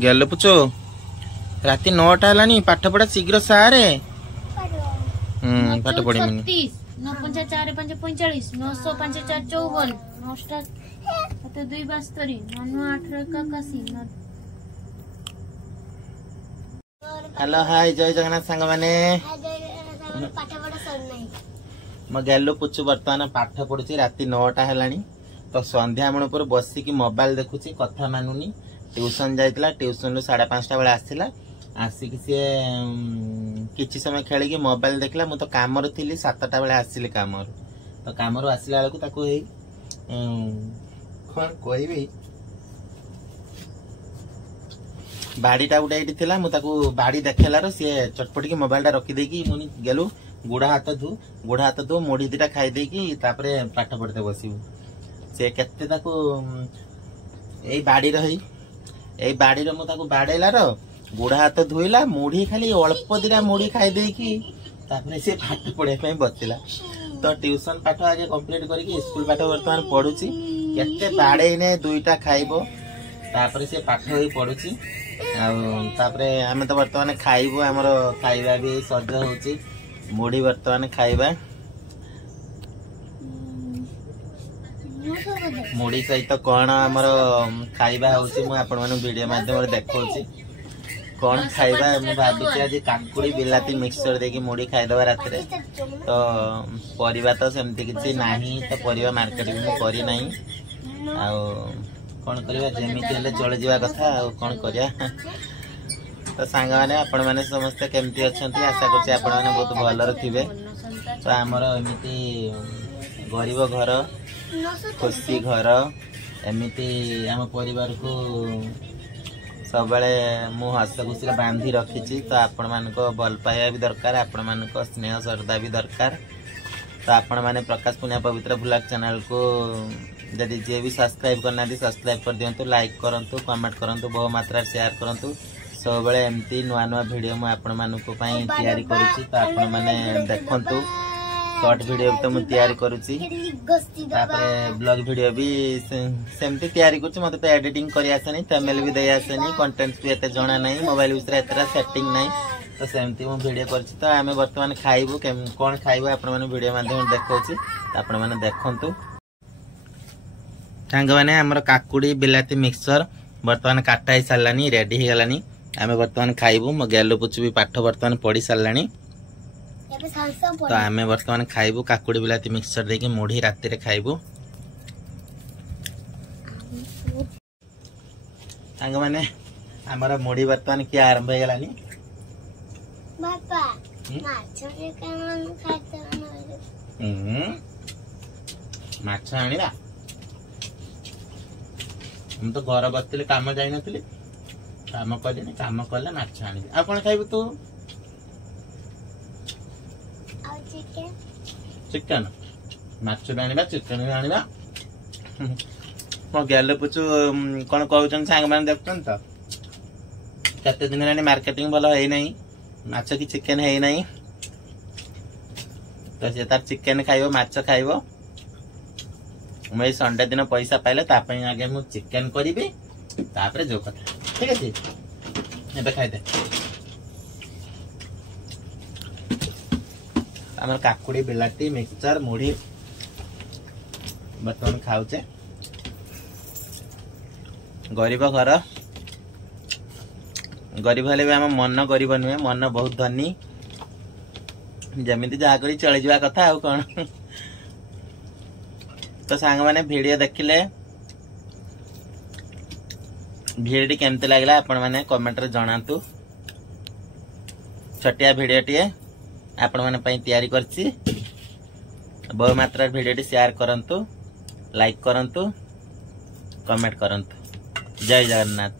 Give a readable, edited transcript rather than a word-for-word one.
गेल पुचो राति 9टा हलानी पाठ पढ़ा शीघ्र सारे पाठ पढ़ी 954 954 2 72 हेलो हाय जय जगन्नाथ सांग माने मो गेलु पुचु बर्तमान पाठ पढ़ुची राति 9टा हलानी तो संध्या मन पर बसिकी मोबाइल देखुची कथा मानुनी ट्यूशन जाइतला ट्यूशन रु 5:30 बेला आसिला आसिकी से किछि समय खेलिकी मोबाइल देखला मु तो काम रो थिली 7टा बेला आसिली काम रो तो काम रो आसिला बेला ताको हे कोन कहबी बाड़ीटा गोटे ये थिला मु ताको बाड़ी देखेलार सी चटपटी की मोबाइल टा रखी देकी मुनि गेलु गुड़ा हाथ धो मुढ़ी दीटा खाई देकी तापरे पाठ पढ़ते बसिबु से केते ताको एई बाड़ी रही एई बाड़ी रो मु ताको बाडेलार गुड़ा हाथ धोइला मुढ़ी खाली अल्प दीटा मुढ़ी खाई देकी तापरे से पाठ पढ़े पे बतिला तो ट्यूशन पाठ आगे कंप्लीट करके स्कूल पाठ वर्तमान पढुची केते बाड़े ने दुईटा खाइबो तापरे से पाठ होई पढुची तापरे आमे तो वर्तमान खाइबो हमरो खाइबा भी सज होची मुढ़ी वर्तमान खाइबा मुढ़ी सहित कौन आमर खाइबा होची मु आपण मानु वीडियो माध्यम रे देखौची कौन खाइबा मु भाबुची आज काकुड़ी बिलाती मिक्सचर देकी मुढ़ी खाइदबा रात रे तो परिबा तो सेमती किछि नाही तो परिबा मार्केट में करी नाही आ कौन करिया जेमिति हेले चले जीवा कथा आ कौन करिया तो सांग माने आपण माने समस्त केमती अछंती आशा करछि आपण माने बहुत भलर थिबे तो हमर एमिति गरीब घर खुशी घर एमिति हम परिवार को सब बेले मु हस खुशी बांधी रखी तो आपण मान को भल पाइबा भी दरकार आपण मान को स्नेह श्रद्धा भी दरकार तो आपण माने प्रकाश पुनिया पवित्र ब्लॉग चैनल को यदि जे भी सब्सक्राइब करना सब्सक्राइब कर दियंतु लाइक करंतु कमेंट करंतु बहु मात्रा शेयर करंतु सब बेले एमती नुआ नुआ वीडियो मु आपण मानको पई तयारी करूची तो आपण माने देखंतु शॉर्ट वीडियो तो मु तयारी करूची तापरे ब्लॉग वीडियो भी सेमती तयारी करूची मते तो एडिटिंग करि आसनी थंबनेल भी दे आसनी कंटेंट भी एते जणा नाही मोबाइल विषय एतरा सेटिंग नाही तो सेमती मु वीडियो करची तो आमे वर्तमान खाइबु कोन खाइबु आपण माने वीडियो माध्यम देखौची आपण माने देखंतु सांग माने हमर काकुड़ी बिलाती मिक्सचर वर्तमान काटा ही सारलानी रेडी ही गलानी आमे वर्तमान खाइबु मो गेलो पुछु भी पाठ वर्तमान पढ़ी सारलानी तो आमे वर्तमान खाइबु काकुड़ी बिलाती मिक्सचर देकी मुढ़ी राति रे खाइबु सांग माने हमर मुढ़ी वर्तमान की आरंभ हो गलानी बापा माछ रे कामन खाते माछ आनिला हम तो घर बसले काम जाई नथिले काम कले काम कले माछ आनी आ कोन खाइबु तू आ चिकन चिकन माछ आनिबा चिकन आनिबा मो गेल पुछु कोन कहउछन सांग मान देखतन त कते दिन रानी मार्केटिंग भलो है नहीं माछ की चिकन है नहीं तो से तार चिकन खाइबो माछ खाइबो मैं संडे दिन पैसा पाइले तापई आगे मु चिकन करिबे तापरे जो कथा ठीक अछि एबे खाइ दे हमर काकुड़ी बिलाती मिक्सचर मुढ़ी बर्तमान खाउचे गरीब घर गरीब हेले हम मन गरीब नुहे मन बहुत धनी जमीती जहा करी चली जावा कथा आ कोन तो सांग माने वीडियो देखिले वीडियो केमते लागला आपण माने कमेंट रे जणांतु छोटिया वीडियो टिए आपण माने पई तयारी करछि बहु मात्रा वीडियो टी शेयर करंतु लाइक करंतु कमेंट करंतु जय जगन्नाथ।